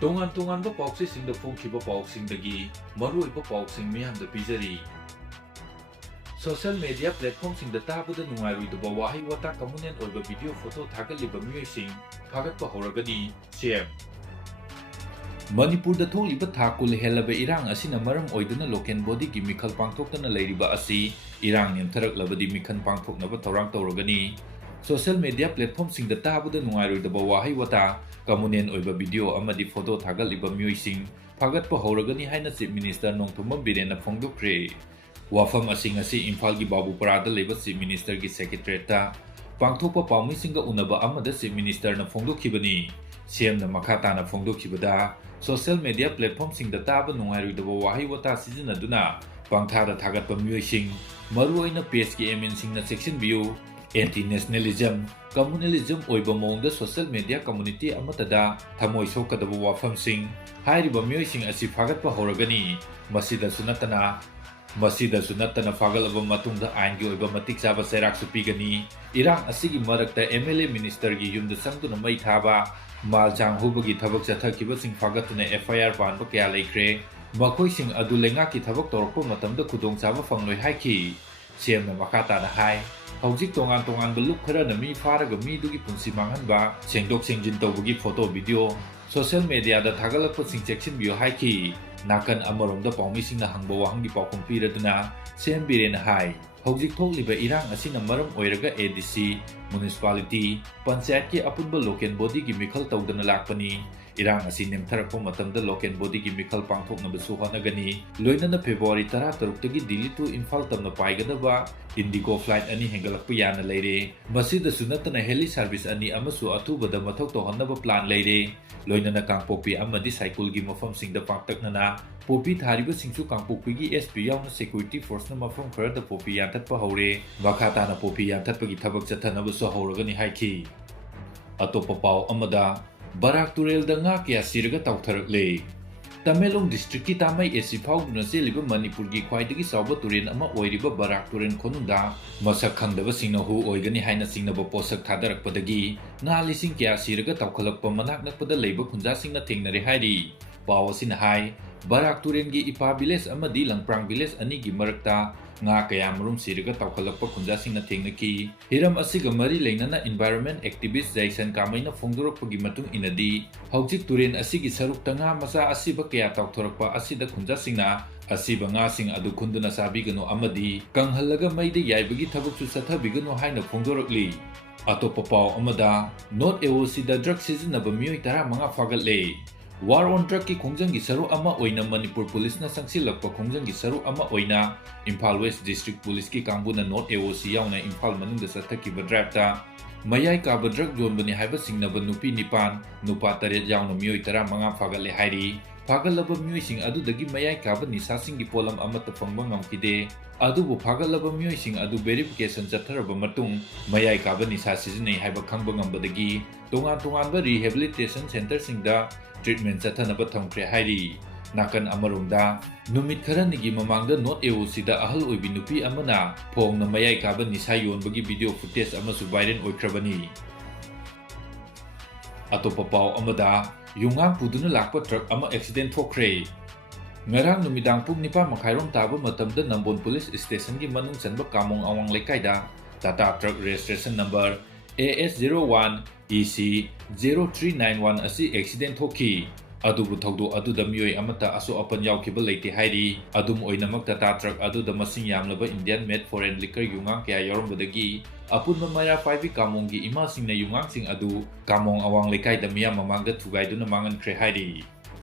ꯇꯣꯉꯥꯟ-ꯇꯣꯉꯥꯟꯕ ꯄꯥꯎꯆꯦꯁꯤꯡꯗ ꯐꯣꯡꯈꯤꯕ ꯄꯥꯎꯁꯤꯡꯗꯒꯤ ꯃꯔꯨꯑꯣꯏꯕ ꯄꯥꯎꯁꯤꯡ ꯃꯤꯌꯥꯝꯗ ꯄꯤꯖꯔꯤ꯫ ꯁꯣꯁꯤꯌꯦꯜ ꯃꯤꯗꯤꯌꯥ ꯄ꯭ꯂꯦꯠꯐꯣꯔꯝꯁꯤꯡꯗ ꯇꯥꯕꯗ ꯅꯨꯡꯉꯥꯏꯔꯣꯏꯗꯕ ꯋꯥꯍꯩ ꯋꯥꯇꯥ ꯀꯝꯃꯨꯅꯦꯟ ꯑꯣꯏꯕ ꯚꯤꯗꯤꯑꯣ ꯐꯣꯇꯣ ꯊꯥꯒꯠꯂꯤꯕ ꯃꯤꯑꯣꯏꯁꯤꯡ ꯐꯥꯒꯠꯄ ꯍꯧꯔꯒꯅꯤ꯫ ꯁꯤꯑꯦꯝ ꯃꯅꯤꯄꯨꯔꯗ ꯊꯣꯛꯂꯤꯕ ꯊꯥ ꯀꯨꯟ ꯍꯦꯜꯂꯕ ꯏꯔꯥꯡ ꯑꯁꯤꯅ ꯃꯔꯝ ꯑꯣꯏꯗꯨꯅ ꯂꯣꯀꯦꯜ ꯕꯣꯗꯤꯒꯤ ꯃꯤꯈꯜ ꯄꯥꯡꯊꯣꯛꯇꯅ ꯂꯩꯔꯤꯕ ꯑꯁꯤ ꯏꯔꯥꯡ ꯅꯦꯝꯊꯔꯛꯂꯕꯗꯤ ꯃꯤꯈꯜ ꯄꯥꯡꯊꯣꯛꯅꯕ ꯊꯧꯔꯥꯡ ꯇꯧꯔꯒꯅꯤ꯫ ꯁꯣꯁꯤꯌꯦꯜ ꯃꯤꯗꯤꯌꯥ ꯄ꯭ꯂꯦꯠꯐꯣꯔꯝꯁꯤꯡꯗ ꯇꯥꯕꯗ ꯅꯨꯡꯉꯥꯏꯔꯣꯏꯗꯕ ꯋꯥꯍꯩ ꯋꯥꯇꯥ ꯀꯝꯃꯨꯅꯦꯟ ꯑꯣꯏꯕ ꯚꯤꯗꯤꯑꯣ ꯑꯃꯗꯤ ꯐꯣꯇꯣ ꯊꯥꯒꯠꯂꯤꯕ ꯃꯤꯑꯣꯏꯁꯤꯡ ꯐꯥꯒꯠꯄ ꯍꯧꯔꯒꯅꯤ ꯍꯥꯏꯅ ꯆꯤꯐ ꯃꯤꯅꯤꯁꯇꯔ ꯅꯣꯡꯊꯣꯝꯕꯝ ꯕꯤꯔꯦꯟꯅ ꯐꯣꯡꯗꯣꯛꯈ꯭ꯔꯦ꯫ ꯋꯥꯐꯝ ꯑꯁꯤ ꯉꯁꯤ ꯏꯝꯐꯥꯜꯒꯤ ꯕꯥꯕꯨꯄꯥꯔꯥꯗ ꯂꯩꯕ ꯆꯤꯐ ꯃꯤꯅꯤꯁꯇꯔꯒꯤ ꯁꯦꯀ꯭ꯔꯦꯇꯔꯤꯌꯦꯠꯇ ꯄꯥꯡꯊꯣꯛꯄ ꯄꯥꯎꯃꯤꯁꯤꯡꯒ ꯎꯅꯕ ꯑꯃꯗ ꯆꯤꯐ ꯃꯤꯅꯤꯁꯇꯔꯅ ꯐꯣꯡꯗꯣꯛꯈꯤꯕꯅꯤ꯫ ꯁꯤꯑꯦꯝꯅ ꯃꯈꯥ ꯇꯥꯅ ꯐꯣꯡꯗꯣꯛꯈꯤꯕꯗ ꯁꯣꯁꯤꯌꯦꯜ ꯃꯤꯗꯤꯌꯥ ꯄ꯭ꯂꯦꯠꯐꯣꯔꯝꯁꯤꯡꯗ ꯇꯥꯕ ꯅꯨꯡꯉꯥꯏꯔꯣꯏꯗꯕ ꯋꯥꯍꯩ ꯋꯥꯇꯥ ꯁꯤꯖꯤꯟꯅꯗꯨꯅ ꯄꯪꯊꯥꯗ ꯊꯥꯒꯠꯄ ꯃꯤꯑꯣꯏꯁꯤꯡ, ꯃꯔꯨꯑꯣꯏꯅ ꯄꯦꯖꯀꯤ ꯑꯦꯗꯃꯤꯟꯁꯤꯡꯅ ꯆꯦꯛꯁꯤꯟꯕꯤꯌꯨ꯫ ꯑꯦꯟꯇꯤ ꯅꯦꯁꯅꯦꯂꯤꯖꯝ, ꯀꯝꯃꯨꯅꯦꯂꯤꯖꯝ ꯑꯣꯏꯕ ꯃꯑꯣꯡꯗ ꯁꯣꯁꯤꯌꯦꯜ ꯃꯤꯗꯤꯌꯥ ꯀꯝꯃ꯭ꯌꯨꯅꯤꯇꯤ ꯑꯃꯠꯇꯗ ꯊꯃꯣꯏ ꯁꯣꯛꯀꯗꯕ ꯋꯥꯐꯝꯁꯤꯡ ꯍꯥꯏꯔꯤꯕ ꯃꯤꯑꯣꯏꯁꯤꯡ ꯑꯁꯤ ꯐꯥꯒꯠꯄ ꯍꯧꯔꯒꯅꯤ꯫ ꯃꯁꯤꯗꯁꯨ ꯅꯠꯇꯅ ꯐꯥꯒꯠꯂꯕ ꯃꯇꯨꯡꯗ ꯑꯥꯏꯟꯒꯤ ꯑꯣꯏꯕ ꯃꯇꯤꯛ ꯆꯥꯕ ꯆꯩꯔꯥꯛꯁꯨ ꯄꯤꯒꯅꯤ꯫ ꯏꯔꯥꯡ ꯑꯁꯤꯒꯤ ꯃꯔꯛꯇ ꯑꯦꯝ.ꯑꯦꯜ.ꯑꯦ. ꯃꯤꯅꯤꯁꯇꯔꯒꯤ ꯌꯨꯝꯗ ꯆꯪꯗꯨꯅ ꯃꯩ ꯊꯥꯕ, ꯃꯥꯜ ꯆꯥꯡ ꯍꯨꯕꯒꯤ ꯊꯕꯛ ꯆꯠꯊꯈꯤꯕꯁꯤꯡ ꯐꯥꯒꯠꯇꯨꯅ ꯑꯦꯐ.ꯑꯥꯏ.ꯑꯥꯔ. ꯄꯥꯟꯕ ꯀꯌꯥ ꯂꯩꯈ꯭ꯔꯦ꯫ ꯃꯈꯣꯏꯁꯤꯡ ꯑꯗꯨ ꯂꯩꯉꯥꯛꯀꯤ ꯊꯕꯛ ꯇꯧꯔꯛꯄ ꯃꯇꯝꯗ ꯈꯨꯗꯣꯡꯆꯥꯕ ꯐꯪꯂꯣꯏ ꯍꯥꯏꯈꯤ꯫ ꯁꯤꯑꯦꯝꯅ ꯃꯈꯥ ꯇꯥꯅ ꯍꯥꯏ ꯍꯧꯖꯤꯛ ꯇꯣꯉꯥꯟ-ꯇꯣꯉꯥꯟꯕ ꯂꯨꯞ ꯈꯔꯅ ꯃꯤ ꯐꯥꯔꯒ ꯃꯤꯗꯨꯒꯤ ꯄꯨꯟꯁꯤ ꯃꯥꯡꯍꯟꯕ, ꯁꯦꯡꯗꯣꯛ-ꯁꯦꯡꯖꯤꯟ ꯇꯧꯕꯒꯤ ꯐꯣꯇꯣ ꯚꯤꯗꯤꯑꯣ ꯁꯣꯁꯤꯌꯦꯜ ꯃꯤꯗꯤꯌꯥꯗ ꯊꯥꯒꯠꯂꯛꯄꯁꯤꯡ ꯆꯦꯛꯁꯤꯟꯕꯤꯌꯨ ꯍꯥꯏꯈꯤ꯫ ꯅꯥꯀꯟ ꯑꯃꯔꯣꯝꯗ ꯄꯥꯎꯃꯤꯁꯤꯡꯅ ꯍꯪꯕ ꯋꯥꯍꯪꯒꯤ ꯄꯥꯎꯈꯨꯝ ꯄꯤꯔꯗꯨꯅ ꯁꯤꯑꯦꯝ ꯕꯤꯔꯦꯟꯅ ꯍꯥꯏ ꯍꯧꯖꯤꯛ ꯊꯣꯛꯂꯤꯕ ꯏꯔꯥꯡ ꯑꯁꯤꯅ ꯃꯔꯝ ꯑꯣꯏꯔꯒ ꯑꯦ.ꯗꯤ.ꯁꯤ, ꯃ꯭ꯌꯨꯅꯤꯁꯤꯄꯥꯂꯤꯇꯤ, ꯄꯟꯆꯥꯌꯠꯀꯤ ꯑꯄꯨꯟꯕ ꯂꯣꯀꯦꯜ ꯕꯣꯗꯤꯒꯤ ꯃꯤꯈꯜ ꯇꯧꯗꯅ ꯂꯥꯛꯄꯅꯤ꯫ ꯏꯔꯥꯡ ꯑꯁꯤ ꯅꯦꯝꯊꯔꯛꯄ ꯃꯇꯝꯗ ꯂꯣꯀꯦꯜ ꯕꯣꯗꯤꯒꯤ ꯃꯤꯈꯜ ꯄꯥꯡꯊꯣꯛꯅꯕꯁꯨ ꯍꯣꯠꯅꯒꯅꯤ꯫ ꯂꯣꯏꯅꯅ ꯐꯦꯕ꯭ꯔꯨꯋꯥꯔꯤ 13ꯇꯒꯤ ꯗꯤꯜꯂꯤ ꯇꯨ ꯏꯝꯐꯥꯜ ꯇꯝꯅ ꯄꯥꯏꯒꯗꯕ ꯏꯟꯗꯤꯒꯣ ꯐ꯭ꯂꯥꯏꯠ 2 ꯍꯦꯟꯒꯠꯂꯛꯄ ꯌꯥꯅ ꯂꯩꯔꯦ꯫ ꯃꯁꯤꯗꯁꯨ ꯅꯠꯇꯅ ꯍꯦꯂꯤ ꯁꯥꯔꯚꯤꯁ 2 ꯑꯃꯁꯨ ꯑꯊꯨꯕꯗ ꯃꯊꯧ ꯇꯧꯍꯟꯅꯕ ꯄ꯭ꯂꯥꯟ ꯂꯩꯔꯦ꯫ ꯂꯣꯏꯅꯅ ꯀꯥꯡꯄꯣꯛꯄꯤ ꯑꯃꯗꯤ ꯁꯥꯏꯀꯨꯜꯒꯤ ꯃꯐꯝꯁꯤꯡꯗ ꯄꯥꯛꯇꯛꯅꯅ ꯄꯣꯄꯤ ꯊꯥꯔꯤꯕꯁꯤꯡꯁꯨ ꯀꯥꯡꯄꯣꯛꯄꯤꯒꯤ ꯑꯦꯁ.ꯄꯤ. ꯌꯥꯎꯅ ꯁꯦꯀ꯭ꯌꯨꯔꯤꯇꯤ ꯐꯣꯔꯁꯅ ꯃꯐꯝ ꯈꯔꯗ ꯄꯣꯄꯤ ꯌꯥꯟꯊꯠꯄ ꯍꯧꯔꯦ꯫ ꯃꯈꯥ ꯇꯥꯅ ꯄꯣꯄꯤ ꯌꯥꯟꯊꯠꯄꯒꯤ ꯊꯕꯛ ꯆꯠꯊꯅꯕꯁꯨ ꯍꯧꯔꯒꯅꯤ ꯍꯥꯏꯈꯤ꯫ ꯑꯇꯣꯞꯄ ꯄꯥꯎ ꯑꯃꯗ ꯕꯔꯥꯛ ꯇꯨꯔꯦꯜꯗ ꯉꯥ ꯀꯌꯥ ꯁꯤꯔꯒ ꯇꯥꯎꯊꯔꯛꯂꯦ꯫ ꯇꯃꯦꯡꯂꯣꯡ ꯗꯤꯁꯇ꯭ꯔꯤꯛꯀꯤ ꯇꯥꯃꯩ ꯑꯦꯁꯤ ꯐꯥꯎꯗꯨꯅ ꯆꯦꯜꯂꯤꯕ ꯃꯅꯤꯄꯨꯔꯒꯤ ꯈ꯭ꯋꯥꯏꯗꯒꯤ ꯆꯥꯎꯕ ꯇꯨꯔꯦꯜ ꯑꯃ ꯑꯣꯏꯔꯤꯕ ꯕꯔꯥꯛ ꯇꯨꯔꯦꯜ ꯈꯣꯟꯅꯨꯡꯗ ꯃꯁꯛ ꯈꯪꯗꯕꯁꯤꯡꯅ ꯍꯨ ꯑꯣꯏꯒꯅꯤ ꯍꯥꯏꯅ ꯆꯤꯡꯅꯕ ꯄꯣꯠꯁꯛ ꯊꯥꯗꯔꯛꯄꯗꯒꯤ ꯉꯥ ꯂꯤꯁꯤꯡ ꯀꯌꯥ ꯁꯤꯔꯒ ꯇꯥꯎꯈꯠꯂꯛꯄ ꯃꯅꯥꯛ ꯅꯛꯄꯗ ꯂꯩꯕ ꯈꯨꯟꯖꯥꯁꯤꯡꯅ ꯊꯦꯡꯅꯔꯦ ꯍꯥꯏꯔꯤ꯫ ꯄꯥꯎ ꯑꯁꯤꯅ ꯍꯥꯏ ꯕꯔꯥꯛ ꯇꯨꯔꯦꯜꯒꯤ ꯏꯄꯥ ꯚꯤꯂꯦꯖ ꯑꯃꯗꯤ ꯂꯪꯄ꯭ꯔꯥꯡ ꯚꯤꯂꯦꯖ ꯑꯅꯤꯒꯤ ꯃꯔꯛꯇ ꯉꯥ ꯀꯌꯥꯃꯔꯨꯝ ꯁꯤꯔꯒ ꯇꯥꯎꯈꯠꯂꯛꯄ ꯈꯨꯟꯖꯥꯁꯤꯡꯅ ꯊꯦꯡꯅꯈꯤ꯫ ꯍꯤꯔꯝ ꯑꯁꯤꯒ ꯃꯔꯤ ꯂꯩꯅꯅ ꯏꯟꯚꯥꯏꯔꯣꯟꯃꯦꯟ ꯑꯦꯛꯇꯤꯚꯤꯁꯠ ꯖꯩꯁꯟ ꯀꯥꯃꯩꯅ ꯐꯣꯡꯗꯣꯔꯛꯄꯒꯤ ꯃꯇꯨꯡ ꯏꯟꯅꯗꯤ ꯍꯧꯖꯤꯛ ꯇꯨꯔꯦꯜ ꯑꯁꯤꯒꯤ ꯁꯔꯨꯛꯇ ꯉꯥ ꯃꯆꯥ ꯑꯁꯤꯕ ꯀꯌꯥ ꯇꯥꯎꯊꯣꯔꯛꯄ ꯑꯁꯤꯗ ꯈꯨꯟꯖꯥꯁꯤꯡꯅ ꯑꯁꯤꯕ ꯉꯥꯁꯤꯡ ꯑꯗꯨ ꯈꯨꯟꯗꯨꯅ ꯆꯥꯕꯤꯒꯅꯨ ꯑꯃꯗꯤ ꯀꯪꯍꯜꯂꯒ ꯃꯩꯗ ꯌꯥꯏꯕꯒꯤ ꯊꯕꯛꯁꯨ ꯆꯠꯊꯕꯤꯒꯅꯨ ꯍꯥꯏꯅ ꯐꯣꯡꯗꯣꯔꯛꯂꯤ꯫ ꯑꯇꯣꯞꯄ ꯄꯥꯎ ꯑꯃꯗ ꯅꯣꯔꯊ ꯑꯦ.ꯑꯣ.ꯁꯤꯗ ꯗ꯭ꯔꯒ ꯁꯤꯖꯤꯟꯅꯕ ꯃꯤꯑꯣꯏ 15 ꯐꯥꯒꯠꯂꯦ꯫ ꯋꯥꯔ ꯑꯣꯟ ꯗ꯭ꯔꯒꯀꯤ ꯈꯣꯡꯖꯪꯒꯤ ꯁꯔꯨꯛ ꯑꯃ ꯑꯣꯏꯅ ꯃꯅꯤꯄꯨꯔ ꯄꯨꯂꯤꯁꯅ ꯆꯪꯁꯤꯜꯂꯛꯄ ꯈꯣꯡꯖꯪꯒꯤ ꯁꯔꯨꯛ ꯑꯃ ꯑꯣꯏꯅ ꯏꯝꯐꯥꯜ ꯋꯦꯁ ꯗꯤꯁꯇ꯭ꯔꯤꯛ ꯄꯨꯂꯤꯁꯀꯤ ꯀꯥꯡꯕꯨꯅ ꯅꯣꯔꯊ ꯑꯦ.ꯑꯣ.ꯁꯤ ꯌꯥꯎꯅ ꯏꯝꯐꯥꯜ ꯃꯅꯨꯡꯗ ꯆꯠꯊꯈꯤꯕ ꯗ꯭ꯔꯥꯏꯚꯇ ꯃꯌꯥꯏ ꯀꯥꯕ ꯗ꯭ꯔꯒ ꯌꯣꯟꯕꯅꯤ ꯍꯥꯏꯕ ꯆꯤꯡꯅꯕ ꯅꯨꯄꯤ 9, ꯅꯨꯄꯥ 8 ꯌꯥꯎꯅ ꯃꯤꯑꯣꯏ 15 ꯐꯥꯒꯠꯂꯦ ꯍꯥꯏꯔꯤ꯫ ꯐꯥꯒꯠꯂꯕ ꯃꯤꯑꯣꯏꯁꯤꯡ ꯑꯗꯨꯗꯒꯤ ꯃꯌꯥꯏ ꯀꯥꯕ ꯅꯤꯁꯥꯁꯤꯡꯒꯤ ꯄꯣꯠꯂꯝ ꯑꯃꯠꯇ ꯐꯪꯕ ꯉꯝꯈꯤꯗꯦ꯫ ꯑꯗꯨꯕꯨ ꯐꯥꯒꯠꯂꯕ ꯃꯤꯑꯣꯏꯁꯤꯡ ꯑꯗꯨ ꯚꯦꯔꯤꯐꯤꯀꯦꯁꯟ ꯆꯠꯊꯔꯕ ꯃꯇꯨꯡ ꯃꯌꯥꯏ ꯀꯥꯕ ꯅꯤꯁꯥ ꯁꯤꯖꯤꯟꯅꯩ ꯍꯥꯏꯕ ꯈꯪꯕ ꯉꯝꯕꯗꯒꯤ ꯇꯣꯉꯥꯟ-ꯇꯣꯉꯥꯟꯕ ꯔꯤꯍꯦꯕꯤꯂꯤꯇꯦꯁꯟ ꯁꯦꯟꯇꯔꯁꯤꯡꯗ ꯇ꯭ꯔꯤꯠꯃꯦꯟ ꯆꯠꯊꯅꯕ ꯊꯝꯈ꯭ꯔꯦ ꯍꯥꯏꯔꯤ꯫ ꯅꯥꯀꯟ ꯑꯃꯔꯣꯝꯗ ꯅꯨꯃꯤꯠ ꯈꯔꯅꯤꯒꯤ ꯃꯃꯥꯡꯗ ꯅꯣꯔꯊ ꯑꯦ.ꯑꯣ.ꯁꯤꯗ ꯑꯍꯜ ꯑꯣꯏꯕꯤ ꯅꯨꯄꯤ ꯑꯃꯅ ꯐꯣꯡꯅ ꯃꯌꯥꯏ ꯀꯥꯕ ꯅꯤꯁꯥ ꯌꯣꯟꯕꯒꯤ ꯚꯤꯗꯤꯑꯣ ꯐꯨꯇꯦꯖ ꯑꯃꯁꯨ ꯚꯥꯏꯔꯦꯜ ꯑꯣꯏꯈ꯭ꯔꯕꯅꯤ꯫ ꯑꯇꯣꯞꯄ ꯄꯥꯎ ꯑꯃꯗ ꯌꯨꯉꯥꯡ ꯄꯨꯗꯨꯅ ꯂꯥꯛꯄ ꯇ꯭ꯔꯛ ꯑꯃ ꯑꯦꯛꯁꯤꯗꯦꯟꯠ ꯊꯣꯛꯈ꯭ꯔꯦ꯫ ꯉꯔꯥꯡ ꯅꯨꯃꯤꯗꯥꯡ ꯄꯨꯡ 9:30 ꯇꯥꯕ ꯃꯇꯝꯗ ꯅꯝꯕꯣꯜ ꯄꯨꯂꯤꯁ ꯁ꯭ꯇꯦꯁꯟꯒꯤ ꯃꯅꯨꯡ ꯆꯟꯕ ꯀꯥꯃꯣꯡ ꯑꯋꯥꯡ ꯂꯩꯀꯥꯏꯗ Tata truck registration number AS01EC0391 ꯑꯁꯤ ꯑꯦꯛꯁꯤꯗꯦꯟꯠ ꯊꯣꯛꯈꯤ꯫ ꯑꯗꯨꯕꯨ ꯊꯧꯗꯣꯛ ꯑꯗꯨꯗ ꯃꯤꯑꯣꯏ ꯑꯃꯠꯇ ꯑꯁꯣꯛ-ꯑꯄꯟ ꯌꯥꯎꯈꯤꯕ ꯂꯩꯇꯦ ꯍꯥꯏꯔꯤ꯫ ꯑꯗꯨꯝ ꯑꯣꯏꯅꯃꯛ ꯇꯥꯇꯥ ꯇ꯭ꯔꯛ ꯑꯗꯨꯗ ꯃꯁꯤꯡ ꯌꯥꯝꯂꯕ ꯏꯟꯗꯤꯌꯟ ꯃꯦꯗ ꯐꯣꯔꯦꯟ ꯂꯤꯀꯔ ꯌꯨꯉꯥꯡ ꯀꯌꯥ ꯌꯥꯎꯔꯝꯕꯗꯒꯤ ꯑꯄꯨꯟꯕ ꯃꯩꯔꯥ ꯄꯥꯏꯕꯤ ꯀꯥꯃꯣꯡꯒꯤ ꯏꯃꯥꯁꯤꯡꯅ ꯌꯨꯉꯥꯡꯁꯤꯡ ꯑꯗꯨ ꯀꯥꯃꯣꯡ ꯑꯋꯥꯡ ꯂꯩꯀꯥꯏꯗ ꯃꯤꯌꯥꯝ ꯃꯃꯥꯡꯗ ꯊꯨꯒꯥꯏꯗꯨꯅ ꯃꯥꯡꯍꯟꯈ꯭ꯔꯦ ꯍꯥꯏꯔꯤ꯫